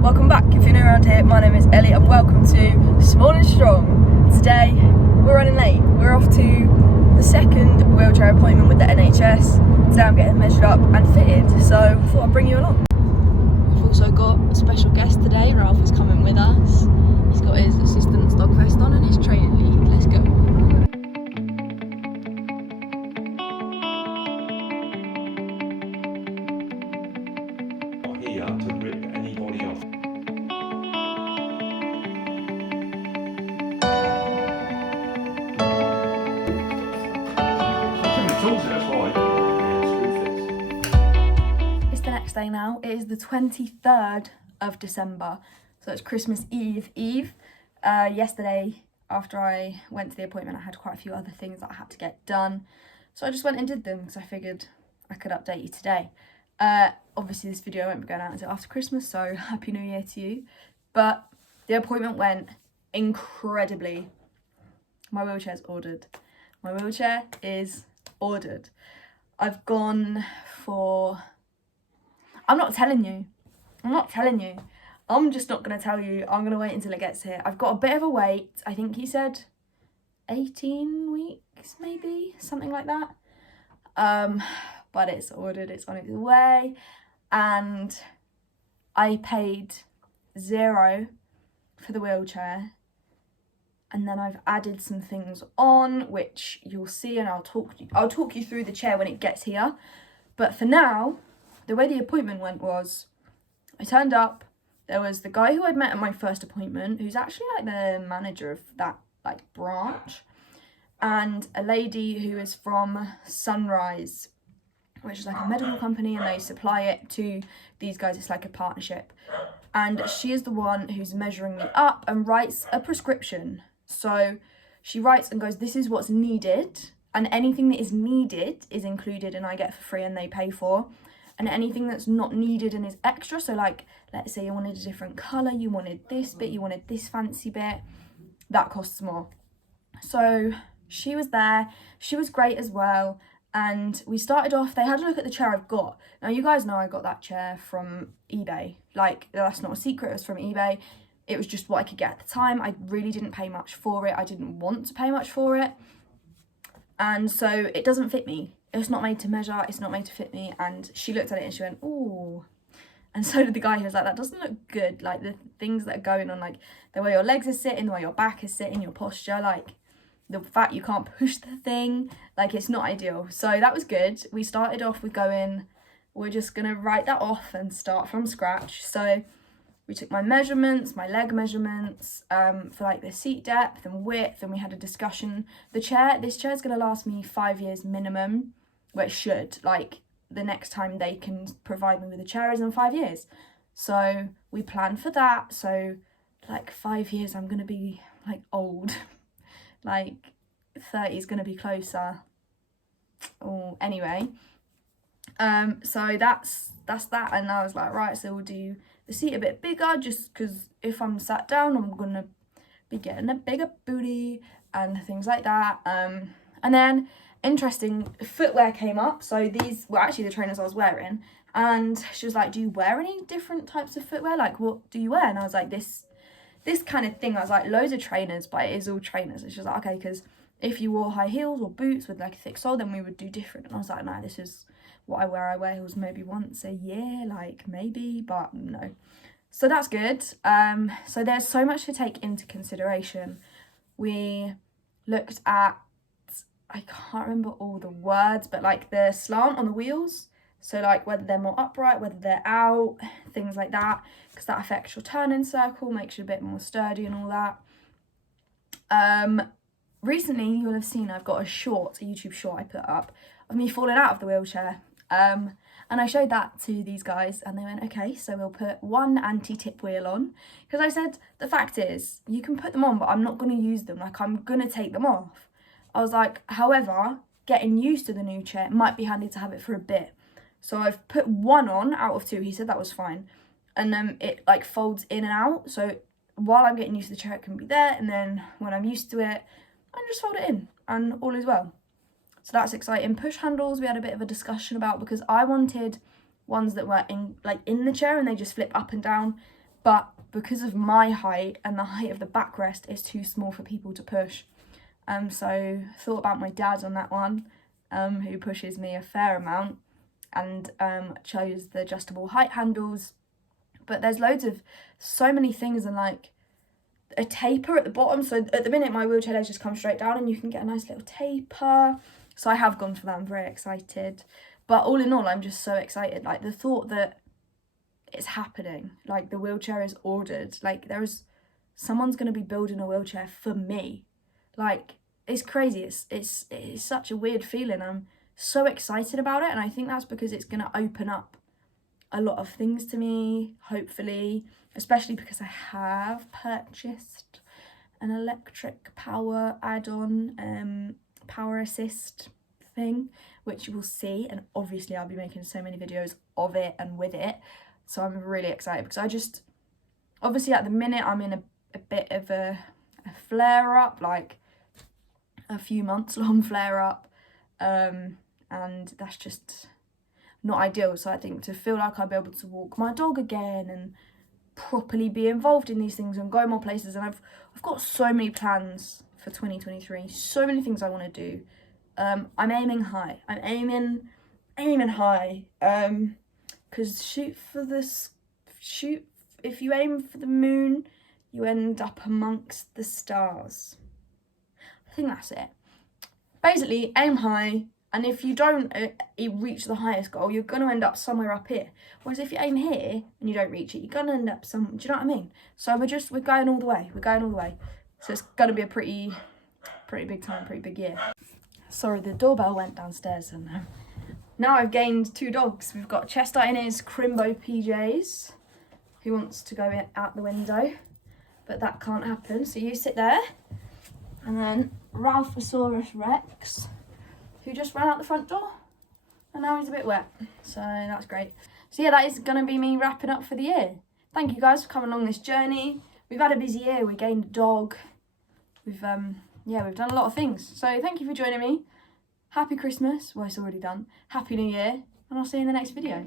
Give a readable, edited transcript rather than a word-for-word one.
Welcome back. If you're new around here, my name is Ellie and welcome to Small and Strong. Today we're running late. We're off to the second wheelchair appointment with the NHS. Today I'm getting measured up and fitted, so I thought I'd bring you along. We've also got a special guest today. Ralph is coming with us. He's got his assistant's dog vest on and his training lead. Let's go. Here to rip anybody off. It's the next day now. It is the 23rd of December, so it's Christmas Eve. Yesterday, after I went to the appointment, I had quite a few other things that I had to get done, so I just went and did them because I figured I could update you today. Obviously this video won't be going out until after Christmas, so Happy New Year to you. But the appointment went incredibly. My wheelchair's ordered. My wheelchair is ordered. I've gone for... I'm not telling you. I'm just not going to tell you. I'm going to wait until it gets here. I've got a bit of a wait. I think he said 18 weeks, maybe, something like that. But it's ordered, it's on its way, and I paid £0 for the wheelchair, and then I've added some things on which you'll see, and I'll talk you through the chair when it gets here. But for now, the way the appointment went was, I turned up, there was the guy who I'd met at my first appointment, who's actually like the manager of that like branch, and a lady who is from Sunrise, which is like a medical company, and they supply it to these guys. It's like a partnership, and she is the one who's measuring me up and writes a prescription. So she writes and goes, this is what's needed, and anything that is needed is included and I get for free and they pay for, and anything that's not needed and is extra, so like let's say you wanted a different colour, you wanted this bit, you wanted this fancy bit, that costs more. So she was there, she was great as well. And we started off, they had a look at the chair I've got. Now, you guys know I got that chair from eBay. Like, that's not a secret, it was from eBay. It was just what I could get at the time. I really didn't pay much for it. I didn't want to pay much for it. And so it doesn't fit me. It's not made to measure, it's not made to fit me. And she looked at it and she went, ooh. And so did the guy who was like, that doesn't look good. Like, the things that are going on, like the way your legs are sitting, the way your back is sitting, your posture, like, the fact you can't push the thing, like, it's not ideal. So that was good. We started off with going, we're just gonna write that off and start from scratch. So we took my measurements, my leg measurements, for like the seat depth and width, and we had a discussion. This chair's gonna last me 5 years minimum. Well, it should. Like, the next time they can provide me with a chair is in 5 years. So we planned for that. So like 5 years, I'm gonna be like old. Like 30 is going to be closer. Oh, anyway, so that's that. And I was like, right, so we'll do the seat a bit bigger, just because if I'm sat down, I'm going to be getting a bigger booty and things like that. And then interesting, footwear came up. So these were actually the trainers I was wearing, and she was like, do you wear any different types of footwear? Like, what do you wear? And I was like, this kind of thing. I was like, loads of trainers, but it is all trainers. And she was like, okay, because if you wore high heels or boots with like a thick sole, then we would do different. And I was like, no, this is what I wear. I wear heels maybe once a year, like maybe, but no. So that's good. So there's so much to take into consideration. We looked at, I can't remember all the words, but like the slant on the wheels. So like whether they're more upright, whether they're out, things like that, because that affects your turning circle, makes you a bit more sturdy and all that. Recently you'll have seen I've got a YouTube short I put up of me falling out of the wheelchair. And I showed that to these guys and they went, okay, so we'll put one anti-tip wheel on. Because I said, the fact is, you can put them on, but I'm not going to use them. Like, I'm going to take them off. I was like, however, getting used to the new chair, it might be handy to have it for a bit. So I've put one on out of two. He said that was fine. And then it like folds in and out. So while I'm getting used to the chair, it can be there. And then when I'm used to it, I just fold it in and all is well. So that's exciting. Push handles, we had a bit of a discussion about, because I wanted ones that were in the chair and they just flip up and down. but because of my height and the height of the backrest, it's too small for people to push. So thought about my dad on that one, who pushes me a fair amount, and chose the adjustable height handles. But there's so many things, and like a taper at the bottom. So at the minute my wheelchair legs just come straight down, and you can get a nice little taper. So I have gone for that. I'm very excited. But all in all, I'm just so excited. Like the thought that it's happening, like the wheelchair is ordered, like someone's going to be building a wheelchair for me. Like, it's crazy. It's such a weird feeling. I'm so excited about it, and I think that's because it's going to open up a lot of things to me, hopefully, especially because I have purchased an electric power add-on, power assist thing, which you will see, and obviously I'll be making so many videos of it and with it. So I'm really excited because obviously at the minute I'm in a bit of a flare-up, like a few months long flare-up, and that's just not ideal. So I think to feel like I'll be able to walk my dog again and properly be involved in these things and go more places, and I've got so many plans for 2023, so many things I want to do. I'm aiming high. I'm aiming high. Because if you aim for the moon, you end up amongst the stars. I think that's it. Basically, aim high, and if you don't reach the highest goal, you're going to end up somewhere up here. Whereas if you aim here and you don't reach it, you're going to end up do you know what I mean? So we're going all the way. We're going all the way. So it's going to be a pretty big time, pretty big year. Sorry, the doorbell went downstairs, and now I've gained 2 dogs. We've got Chester in his Crimbo PJs, who wants to go out the window, but that can't happen. So you sit there. And then Ralphosaurus Rex, who just ran out the front door, and now he's a bit wet. So that's great. So yeah, that is going to be me wrapping up for the year. Thank you guys for coming along this journey. We've had a busy year. We gained a dog. We've done a lot of things. So thank you for joining me. Happy Christmas. Well, it's already done. Happy New Year. And I'll see you in the next video.